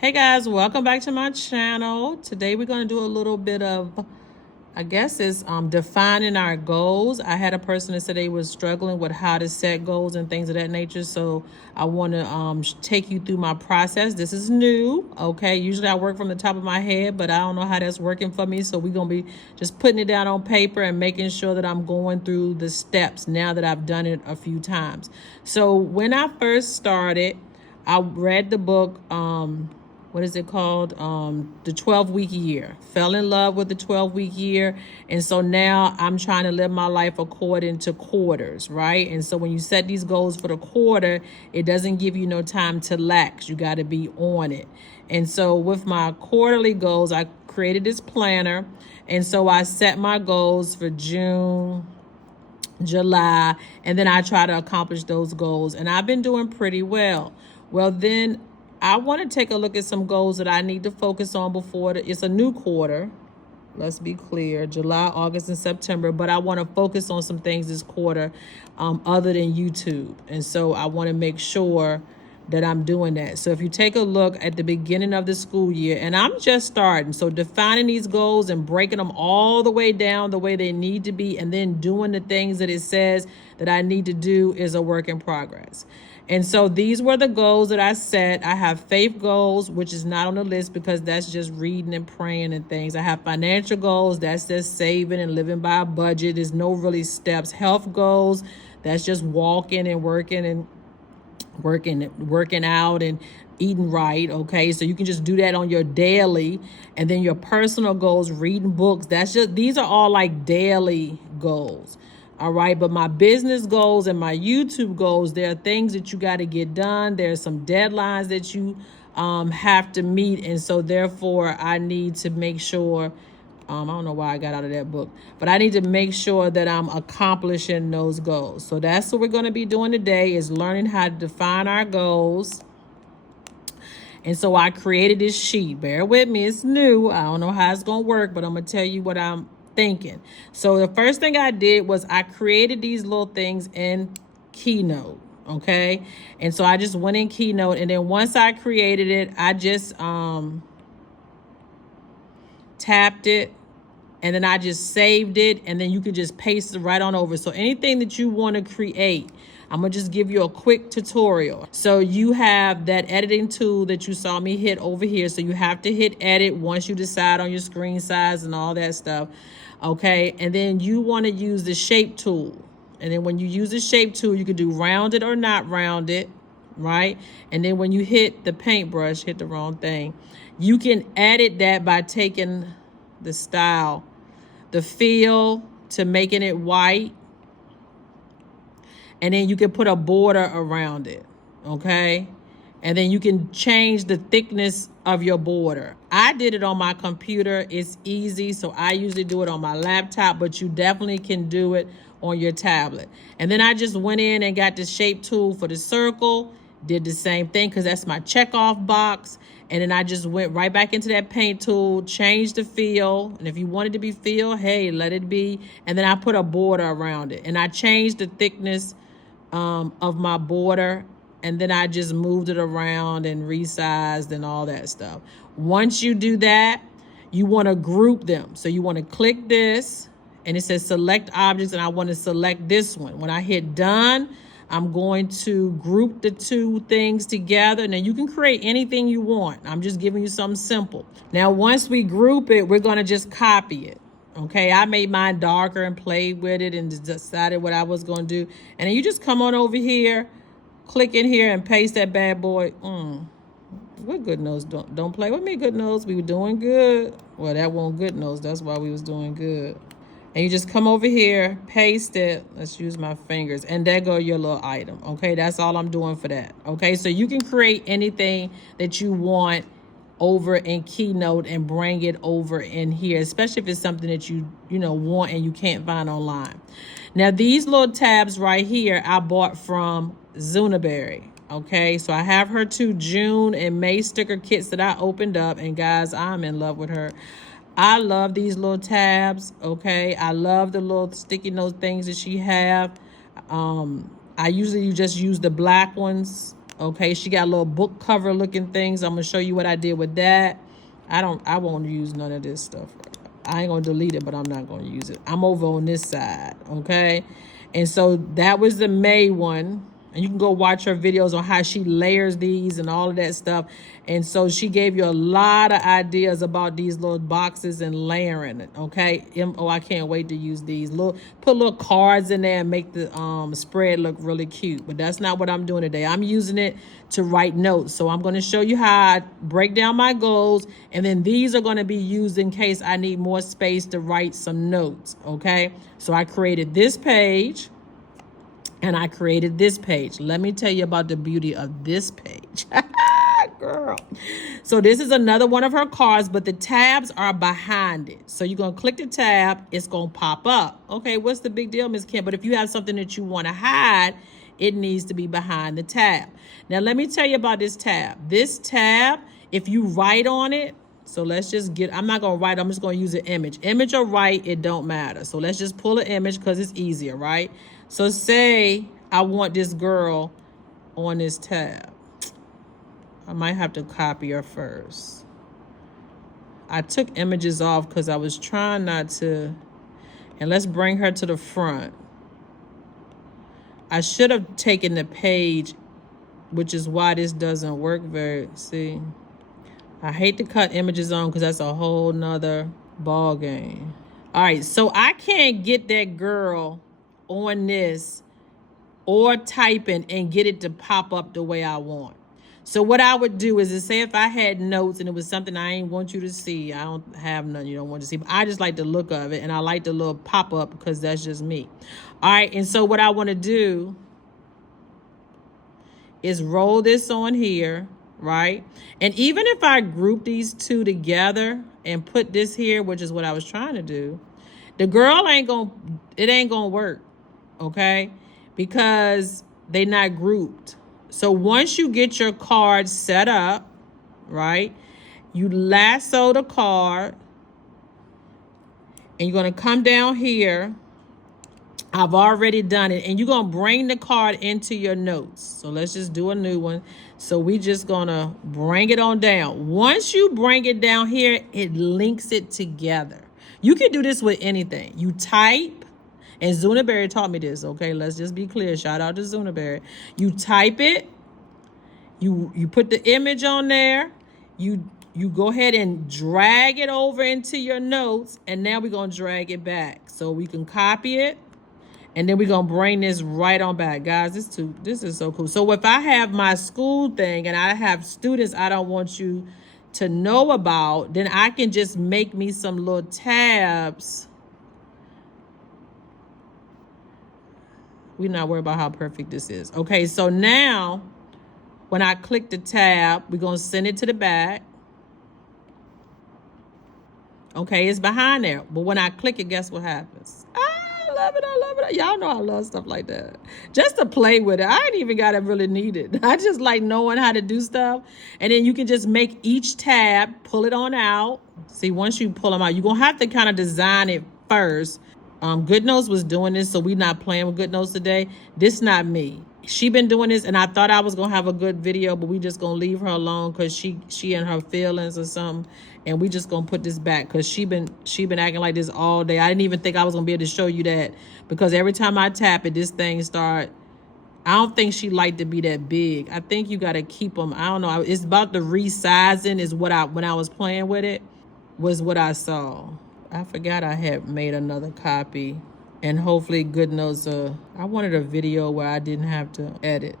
Hey guys, welcome back to my channel. Today we're going to do a little bit of, I guess it's defining our goals. I had a person that said they was struggling with how to set goals and things of that nature. So I want to take you through my process. This is new, okay? Usually I work from the top of my head, but I don't know how that's working for me. So we're going to be just putting it down on paper and making sure that I'm going through the steps now that I've done it a few times. So when I first started, I read the book, what is it called? The 12-week year. Fell in love with the 12-week year. And so now I'm trying to live my life according to quarters, right? And so when you set these goals for the quarter, it doesn't give you no time to lax. You got to be on it. And so with my quarterly goals, I created this planner. And so I set my goals for June, July, and then I try to accomplish those goals. And I've been doing pretty well. Well, then I want to take a look at some goals that I need to focus on before it's a new quarter. Let's be clear, July, August, and September. But I want to focus on some things this quarter other than YouTube. And so I want to make sure that I'm doing that. So if you take a look at the beginning of the school year, and I'm just starting, so defining these goals and breaking them all the way down the way they need to be, and then doing the things that it says that I need to do is a work in progress. And so these were the goals that I set. I have faith goals, which is not on the list because that's just reading and praying and things. I have financial goals. That's just saving and living by a budget. There's no really steps. Health goals, that's just walking and working and working out and eating right. Okay, so you can just do that on your daily. And then your personal goals, reading books, these are all like daily goals. All right, but my business goals and my YouTube goals, there are things that you got to get done. There's some deadlines that you have to meet. And so therefore I need to make sure, I don't know why I got out of that book, but I need to make sure that I'm accomplishing those goals. So that's what we're going to be doing today, is learning how to define our goals. And so I created this sheet. Bear with me, it's new. I don't know how it's going to work, but I'm going to tell you what I'm thinking. So the first thing I did was I created these little things in Keynote. Okay. And so I just went in Keynote, and then once I created it, I just tapped it, and then I just saved it, and then you can just paste it right on over. So anything that you want to create, I'm going to just give you a quick tutorial. So you have that editing tool that you saw me hit over here. So you have to hit edit once you decide on your screen size and all that stuff. Okay. And then you want to use the shape tool. And then when you use the shape tool, you can do rounded or not rounded. Right. And then when you hit the paintbrush, hit the wrong thing, you can edit that by taking the style, the feel, to making it white. And then you can put a border around it, okay? And then you can change the thickness of your border. I did it on my computer. It's easy, so I usually do it on my laptop, but you definitely can do it on your tablet. And then I just went in and got the shape tool for the circle, did the same thing because that's my checkoff box. And then I just went right back into that paint tool, changed the feel. And if you want it to be feel, hey, let it be. And then I put a border around it. And I changed the thickness of my border, and then I just moved it around and resized and all that stuff. Once you do that, you want to group them. So you want to click this, and it says select objects, and I want to select this one. When I hit done, I'm going to group the two things together. Now you can create anything you want. I'm just giving you something simple. Now once we group it, we're going to just copy it. Okay, I made mine darker and played with it and decided what I was going to do. And then you just come on over here, click in here and paste that bad boy. What good nose? Don't play with me, good nose. We were doing good. Well, that wasn't good nose. That's why we was doing good. And you just come over here, paste it. Let's use my fingers. And there go your little item. Okay, that's all I'm doing for that. Okay, so you can create anything that you want over in Keynote and bring it over in here, especially if it's something that you want and you can't find online. Now these little tabs right here I bought from Zunaberry. Okay, so I have her 2 June and May sticker kits that I opened up, and guys, I'm in love with her. I love these little tabs. Okay, I love the little sticky note things that she have. I usually just use the black ones Okay, she got little book cover looking things. I'm gonna show you what I did with that. I won't use none of this stuff. I ain't gonna delete it, but I'm not gonna use it. I'm over on this side, okay? And so that was the May one. And you can go watch her videos on how she layers these and all of that stuff. And so she gave you a lot of ideas about these little boxes and layering it, okay? Oh, I can't wait to use these. Put little cards in there and make the spread look really cute. But that's not what I'm doing today. I'm using it to write notes. So I'm going to show you how I break down my goals. And then these are going to be used in case I need more space to write some notes, okay? So I created this page. And I created this page. Let me tell you about the beauty of this page. Girl. So this is another one of her cards, but the tabs are behind it. So you're going to click the tab. It's going to pop up. Okay, what's the big deal, Ms. Kim? But if you have something that you want to hide, it needs to be behind the tab. Now, let me tell you about this tab. This tab, if you write on it, so let's just I'm not going to write. I'm just going to use an image. Image or write, it don't matter. So let's just pull an image because it's easier, right? So say I want this girl on this tab. I might have to copy her first. I took images off because I was trying not to. And let's bring her to the front. I should have taken the page, which is why this doesn't work see. I hate to cut images on because that's a whole nother ball game. All right, so I can't get that girl on this or typing and get it to pop up the way I want. So what I would do is to say if I had notes and it was something I ain't want you to see, I don't have none you don't want to see, but I just like the look of it and I like the little pop up because that's just me. All right, and so what I want to do is roll this on here, right? And even if I group these two together and put this here, which is what I was trying to do, the girl ain't gonna work, okay? Because they're not grouped. So once you get your card set up, right, you lasso the card and you're gonna come down here. I've already done it. And you're going to bring the card into your notes. So let's just do a new one. So we just going to bring it on down. Once you bring it down here, it links it together. You can do this with anything. You type, and Zunaberry taught me this, okay? Let's just be clear. Shout out to Zunaberry. You type it. You put the image on there. You go ahead and drag it over into your notes. And now we're going to drag it back. So we can copy it. And then we're going to bring this right on back. Guys, this is so cool. So if I have my school thing and I have students I don't want you to know about, then I can just make me some little tabs. We're not worried about how perfect this is. Okay, so now when I click the tab, we're going to send it to the back. Okay, it's behind there. But when I click it, guess what happens? I love it. Y'all know I love stuff like that. Just to play with it. I ain't even got to really need it. I just like knowing how to do stuff. And then you can just make each tab, pull it on out. See, once you pull them out, you're going to have to kind of design it first. Good Notes was doing this, so we not playing with Good Notes today. This not me. She been doing this, and I thought I was going to have a good video, but we just going to leave her alone because she in her feelings or something. And we just going to put this back because she been acting like this all day. I didn't even think I was going to be able to show you that because every time I tap it, this thing start. I don't think she liked to be that big. I think you got to keep them. I don't know. It's about the resizing is what when I was playing with it, was what I saw. I forgot I had made another copy. And hopefully Good Notes, I wanted a video where I didn't have to edit.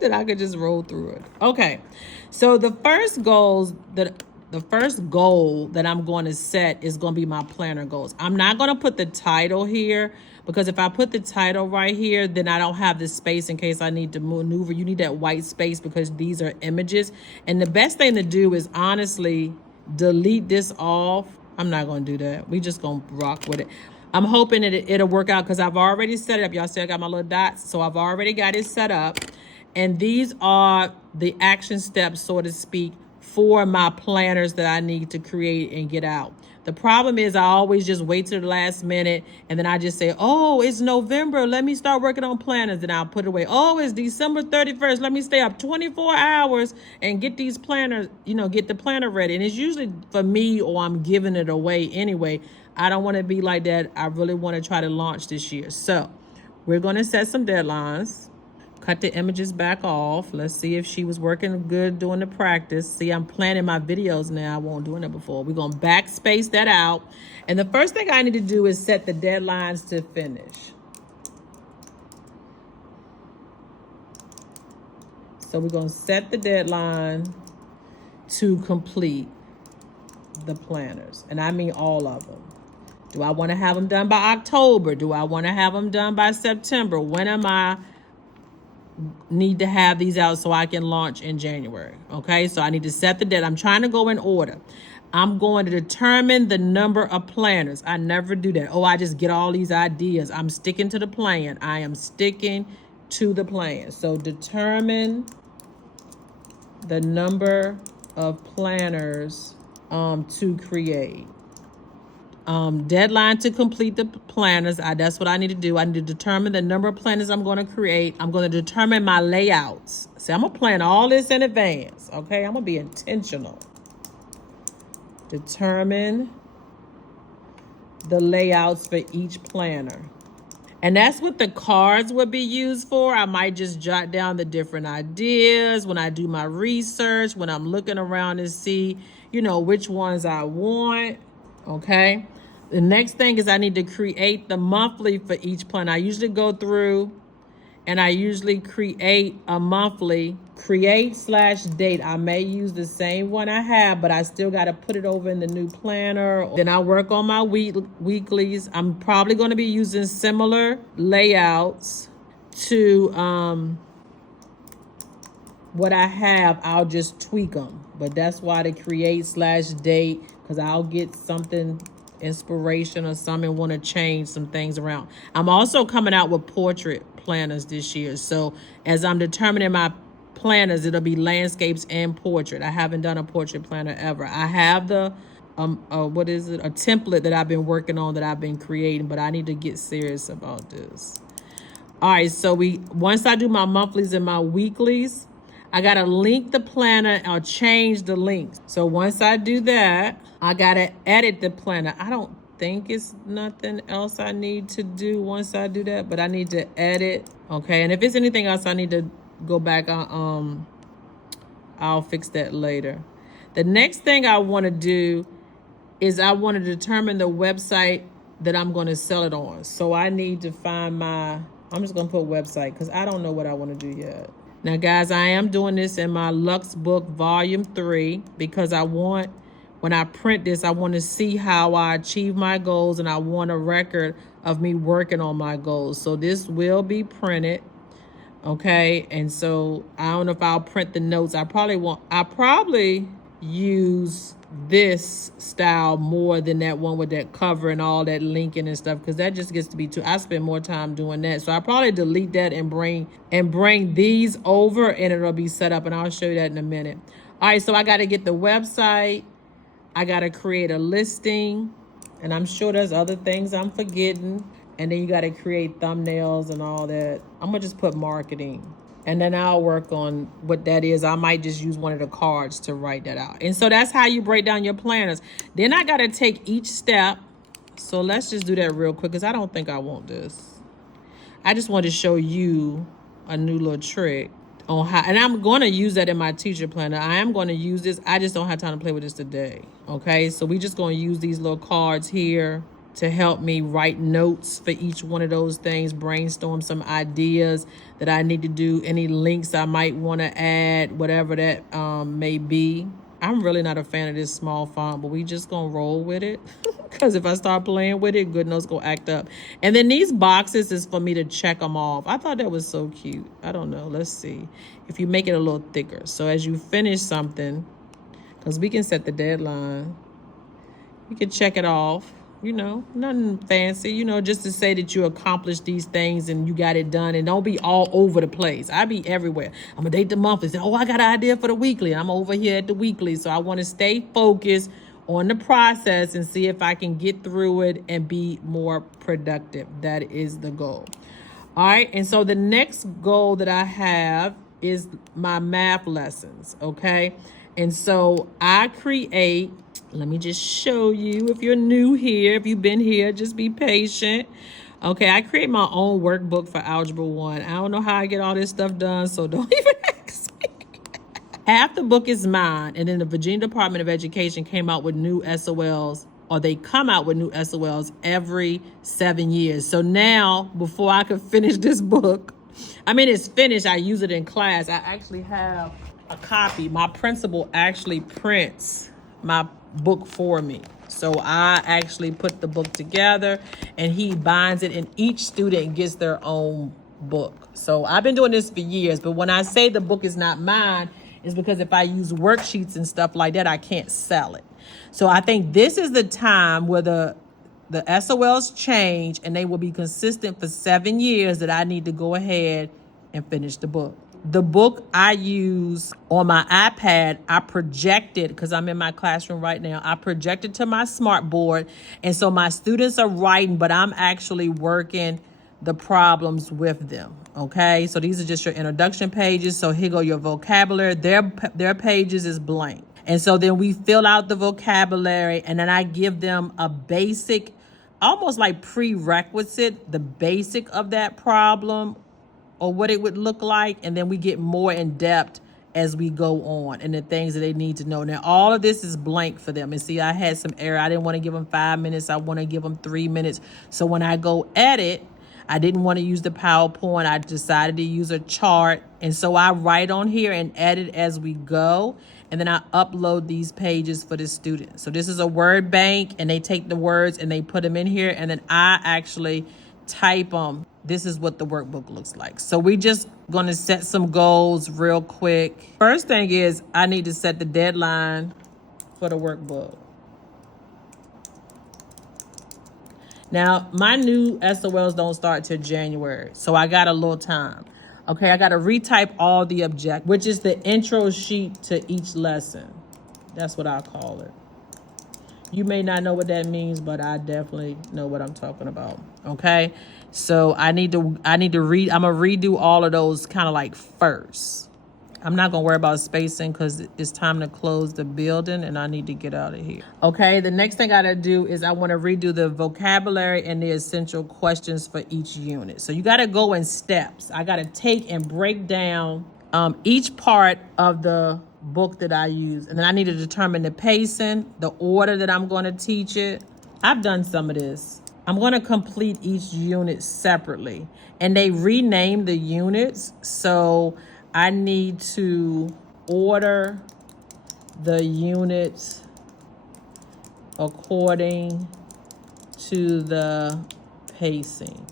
That I could just roll through it. Okay, so the first goal that I'm going to set is going to be my planner goals. I'm not going to put the title here because if I put the title right here, then I don't have the space in case I need to maneuver. You need that white space because these are images. And the best thing to do is honestly delete this off. I'm not going to do that. We just going to rock with it. I'm hoping it'll work out because I've already set it up. Y'all see I got my little dots. So I've already got it set up. And these are the action steps, so to speak, for my planners that I need to create and get out. The problem is I always just wait till the last minute, and then I just say, oh, it's November, let me start working on planners, and I'll put it away. Oh, it's December 31st, let me stay up 24 hours and get these planners, get the planner ready. And it's usually for me, or I'm giving it away anyway. I don't want to be like that. I really want to try to launch this year. So we're going to set some deadlines. Cut the images back off. Let's see if she was working good doing the practice. See, I'm planning my videos now. I won't doing it before. We're going to backspace that out. And the first thing I need to do is set the deadlines to finish. So we're going to set the deadline to complete the planners. And I mean all of them. Do I want to have them done by October? Do I want to have them done by September? When am I need to have these out so I can launch in January? Okay, so I need to set the date. I'm trying to go in order. I'm going to determine the number of planners. I never do that. Oh, I just get all these ideas. I'm sticking to the plan. I am sticking to the plan. So determine the number of planners to create. Deadline to complete the planners. That's what I need to do. I need to determine the number of planners I'm going to create. I'm going to determine my layouts. See, I'm going to plan all this in advance. Okay, I'm going to be intentional. Determine the layouts for each planner. And that's what the cards would be used for. I might just jot down the different ideas when I do my research, when I'm looking around to see, which ones I want. Okay. The next thing is I need to create the monthly for each plan. I usually go through and I usually create a monthly, create/date. I may use the same one I have, but I still got to put it over in the new planner. Then I work on my weeklies. I'm probably going to be using similar layouts to what I have. I'll just tweak them. But that's why the create/date, because I'll get something, inspiration or something, want to change some things around. I'm also coming out with portrait planners this year. So as I'm determining my planners, it'll be landscapes and portrait. I haven't done a portrait planner ever. I have the a template that I've been working on, that I've been creating, but I need to get serious about this. All right, so once I do my monthlies and my weeklies, I got to link the planner or change the links. So once I do that, I got to edit the planner. I don't think it's nothing else I need to do once I do that, but I need to edit. Okay, and if it's anything else I need to go back on, I'll fix that later. The next thing I want to do is I want to determine the website that I'm going to sell it on. So I need to find I'm just going to put website because I don't know what I want to do yet. Now, guys, I am doing this in my Lux book, volume 3, because when I print this, I want to see how I achieve my goals, and I want a record of me working on my goals. So this will be printed, okay? And so I don't know if I'll print the notes. I probably use this style more than that one with that cover and all that linking and stuff, because that just gets to be too. I spend more time doing that, so I probably delete that and bring these over, and it'll be set up, and I'll show you that in a minute. All right, so I got to get the website. I got to create a listing, and I'm sure there's other things I'm forgetting. And then you got to create thumbnails and all that. I'm going to just put marketing. And then I'll work on what that is. I might just use one of the cards to write that out. And so that's how you break down your planners. Then I got to take each step. So let's just do that real quick, because I don't think I want this. I just want to show you a new little trick on how, and I'm going to use that in my teacher planner. I am going to use this. I just don't have time to play with this today. Okay, so we just going to use these little cards here to help me write notes for each one of those things, brainstorm some ideas that I need to do, any links I might want to add, whatever that may be. I'm really not a fan of this small font, but we just gonna roll with it, because if I start playing with it, goodness, gonna act up. And then these boxes is for me to check them off. I thought that was so cute. I don't know, let's see if you make it a little thicker. So as you finish something, because we can set the deadline, you can check it off. Nothing fancy, just to say that you accomplished these things and you got it done, and don't be all over the place. I be everywhere. I'm gonna date the monthly. Say, oh, I got an idea for the weekly. I'm over here at the weekly. So I want to stay focused on the process and see if I can get through it and be more productive. That is the goal. All right, and so the next goal that I have is my math lessons, okay? And so I create, let me just show you if you're new here, if you've been here, just be patient. Okay, I create my own workbook for Algebra 1. I don't know how I get all this stuff done, so don't even ask me. Half the book is mine, and then the Virginia Department of Education came out with new SOLs, or they come out with new SOLs every 7 years. So now, before I could finish this book, I mean, it's finished. I use it in class. I actually have a copy. My principal actually prints my book for me. So I actually put the book together and he binds it, and each student gets their own book. So I've been doing this for years, but when I say the book is not mine, it's because if I use worksheets and stuff like that, I can't sell it. So I think this is the time where the SOLs change and they will be consistent for 7 years that I need to go ahead and finish the book. The book I use on my iPad, I projected, because I'm in my classroom right now, I projected to my smart board. And so my students are writing, but I'm actually working the problems with them. Okay, so these are just your introduction pages. So here go your vocabulary. Their pages is blank. And so then we fill out the vocabulary, and then I give them a basic, almost like prerequisite, the basic of that problem or what it would look like. And then we get more in depth as we go on and the things that they need to know. Now, all of this is blank for them. And see, I had some error. I didn't want to give them 5 minutes. I want to give them 3 minutes. So when I go edit, I didn't want to use the PowerPoint. I decided to use a chart. And so I write on here and edit as we go. And then I upload these pages for the student. So this is a word bank, and they take the words and they put them in here. And then I actually type them. This is what the workbook looks like. So we just going to set some goals real quick. First thing is I need to set the deadline for the workbook. Now, my new SOLs don't start till January, so I got a little time. Okay, I got to retype all the objectives, which is the intro sheet to each lesson. That's what I call it. You may not know what that means, but I definitely know what I'm talking about. Okay, so I need to read. I'm gonna redo all of those kind of like first. I'm not going to worry about spacing because it's time to close the building and I need to get out of here. Okay, the next thing I got to do is I want to redo the vocabulary and the essential questions for each unit. So you got to go in steps. I got to take and break down each part of the book that I use. And then I need to determine the pacing, the order that I'm going to teach it. I've done some of this. I'm going to complete each unit separately. And they rename the units, so I need to order the units according to the pacing.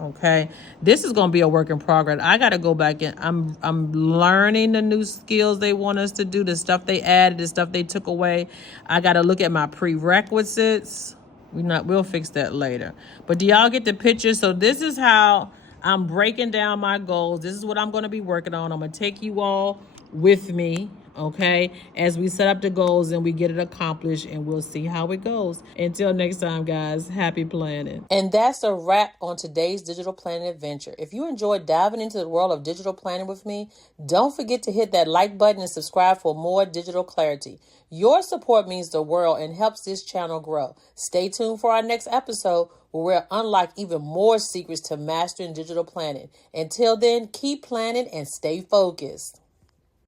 Okay, this is going to be a work in progress. I got to go back and I'm learning the new skills they want us to do, the stuff they added, the stuff they took away. I got to look at my prerequisites. We'll fix that later. But do y'all get the picture? So this is how I'm breaking down my goals. This is what I'm going to be working on. I'm going to take you all with me, okay, as we set up the goals and we get it accomplished, and we'll see how it goes. Until next time, guys, happy planning. And that's a wrap on today's digital planning adventure. If you enjoyed diving into the world of digital planning with me, don't forget to hit that like button and subscribe for more digital clarity. Your support means the world and helps this channel grow. Stay tuned for our next episode, where we'll unlock even more secrets to mastering digital planning. Until then, keep planning and stay focused.